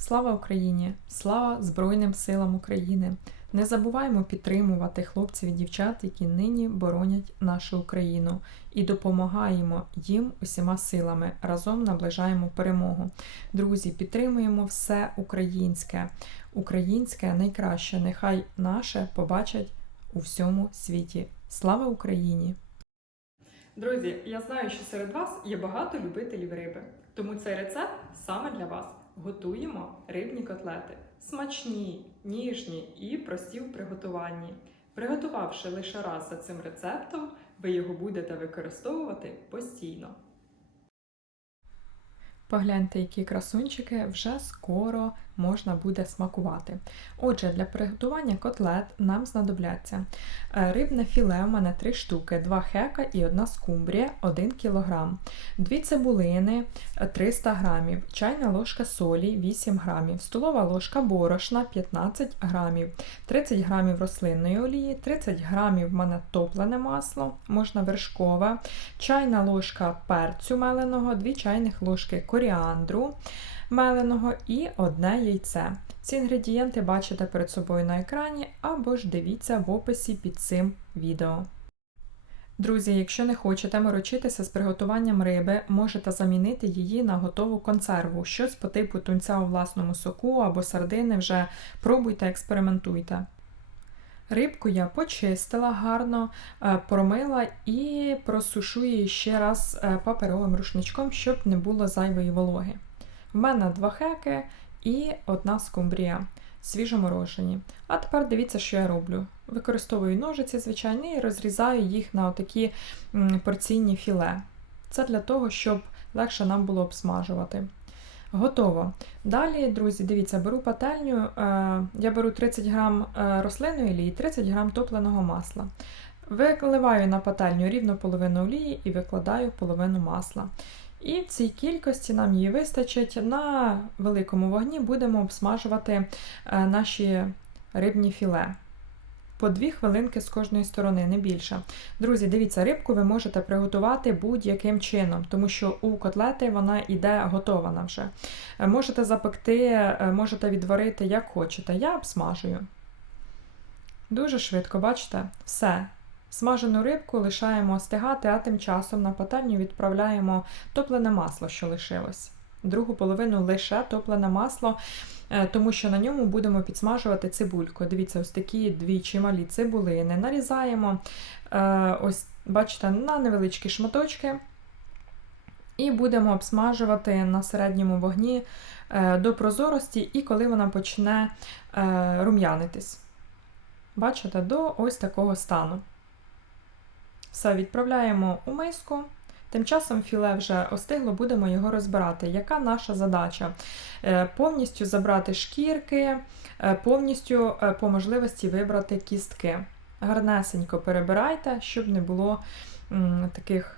Слава Україні! Слава Збройним силам України! Не забуваємо підтримувати хлопців і дівчат, які нині боронять нашу Україну, і допомагаємо їм усіма силами. Разом наближаємо перемогу. Друзі, підтримуємо все українське. Українське найкраще. Нехай наше побачать у всьому світі. Слава Україні! Друзі, я знаю, що серед вас є багато любителів риби, тому цей рецепт саме для вас. Готуємо рибні котлети. Смачні, ніжні і прості в приготуванні. Приготувавши лише раз за цим рецептом, ви його будете використовувати постійно. Погляньте, які красунчики вже скоро можна буде смакувати. Отже, для приготування котлет нам знадобляться е, рибне філе у мене 3 штуки, 2 хека і 1 скумбрія 1 кг, 2 цибулини 300 г, чайна ложка солі 8 г, столова ложка борошна 15 г, 30 г рослинної олії, 30 г в мене топлене масло, можна вершкове, чайна ложка перцю меленого, 2 чайних ложки коріандру меленого і одне яйце. Ці інгредієнти бачите перед собою на екрані або ж дивіться в описі під цим відео. Друзі, якщо не хочете морочитися з приготуванням риби, можете замінити її на готову консерву, щось по типу тунця у власному соку або сардини вже пробуйте, експериментуйте. Рибку я почистила гарно, е, промила і просушу її ще раз е, паперовим рушничком, щоб не було зайвої вологи. В мене два хеки і одна скумбрія свіжоморожені. А тепер дивіться, що я роблю. Використовую ножиці, звичайно, і розрізаю їх на такі порційні філе. Це для того, щоб легше нам було обсмажувати. Готово. Далі, друзі, дивіться, беру пательню, е, я беру 30 грам е, рослинної олії, 30 грам топленого масла. Викливаю на пательню рівно половину олії і викладаю половину масла. І в цій кількості нам її вистачить. На великому вогні будемо обсмажувати е, наші рибні філе. По дві хвилинки з кожної сторони, не більше. Друзі, дивіться, рибку ви можете приготувати будь-яким чином, тому що у котлети вона йде готована вже. Е, можете запекти, е, можете відварити, як хочете. Я обсмажую. Дуже швидко, бачите? Все. Смажену рибку лишаємо остигати, а тим часом на пательню відправляємо топлене масло, що лишилось. Другу половину лише топлене масло, е, тому що на ньому будемо підсмажувати цибульку. Дивіться, ось такі дві чималі цибулини. Нарізаємо, е, ось, бачите, на невеличкі шматочки. І будемо обсмажувати на середньому вогні е, до прозорості, і коли вона почне рум'янитись. Бачите, до ось такого стану. Все відправляємо у миску. Тим часом філе вже остигло, будемо його розбирати. Яка наша задача? Е, повністю забрати шкірки, е, повністю е, по можливості вибрати кістки. Гарнесенько перебирайте, щоб не було таких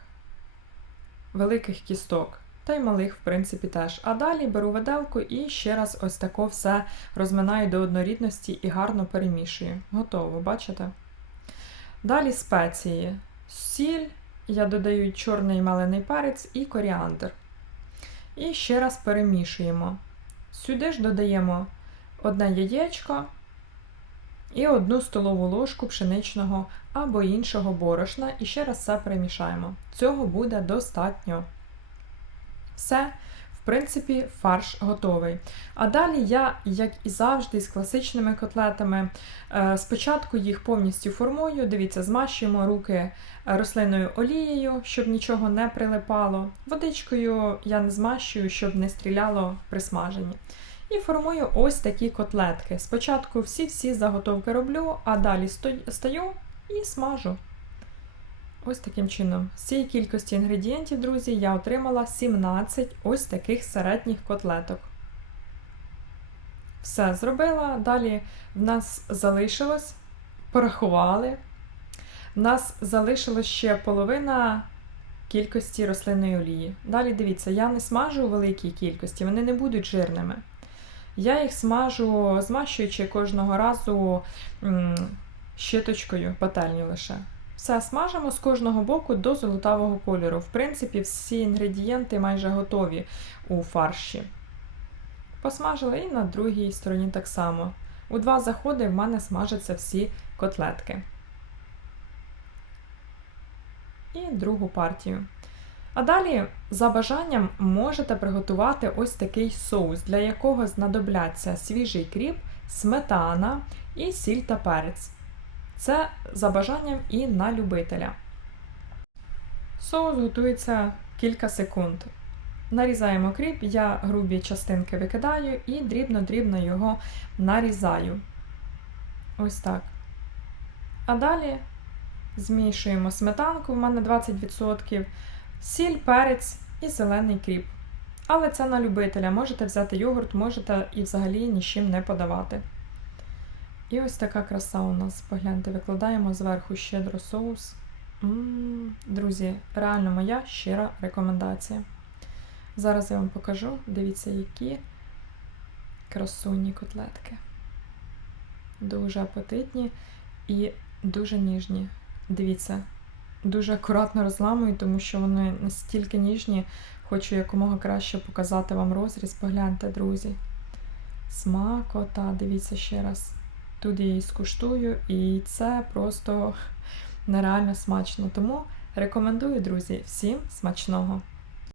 великих кісток. Та й малих, в принципі, теж. А далі беру виделку і ще раз ось тако все розминаю до однорідності і гарно перемішую. Готово, бачите? Далі спеції сіль, я додаю чорний малений перець і коріандр. І ще раз перемішуємо. Сюди ж додаємо одне яєчко і одну столову ложку пшеничного або іншого борошна, і ще раз все перемішаємо. Цього буде достатньо. Все в принципі, фарш готовий. А далі я, як і завжди, з класичними котлетами, е, спочатку їх повністю формую. Дивіться, змащуємо руки рослинною олією, щоб нічого не прилипало. Водичкою я не змащую, щоб не стріляло при смаженні. І формую ось такі котлетки. Спочатку всі-всі заготовки роблю, а далі стою і смажу. Ось таким чином. З цієї кількості інгредієнтів, друзі, я отримала 17 ось таких середніх котлеток. Все зробила. Далі в нас залишилось, порахували. В нас залишилось ще половина кількості рослинної олії. Далі дивіться, я не смажу у великій кількості, вони не будуть жирними. Я їх смажу, змащуючи кожного разу щиточкою пательню лише. Все смажимо з кожного боку до золотавого кольору. В принципі, всі інгредієнти майже готові у фарші. Посмажила і на другій стороні так само. У два заходи в мене смажаться всі котлетки. І другу партію. А далі, за бажанням, можете приготувати ось такий соус, для якого знадобляться свіжий кріп, сметана і сіль та перець. Це за бажанням і на любителя. Соус готується кілька секунд. Нарізаємо кріп, я грубі частинки викидаю і дрібно-дрібно його нарізаю. Ось так. А далі змішуємо сметанку, в мене 20%, сіль, перець і зелений кріп. Але це на любителя. Можете взяти йогурт, можете і взагалі нічим не подавати. І ось така краса у нас. Погляньте, викладаємо зверху щедро соус. М-м, Друзі, реально моя щира рекомендація. Зараз я вам покажу. Дивіться, які красунні котлетки. Дуже апетитні і дуже ніжні. Дивіться, дуже акуратно розламую, тому що вони настільки ніжні. Хочу якомога краще показати вам розріз. Погляньте, друзі. Смакота, дивіться ще раз. Тут я її скуштую, і це просто нереально смачно. Тому рекомендую, друзі, всім смачного!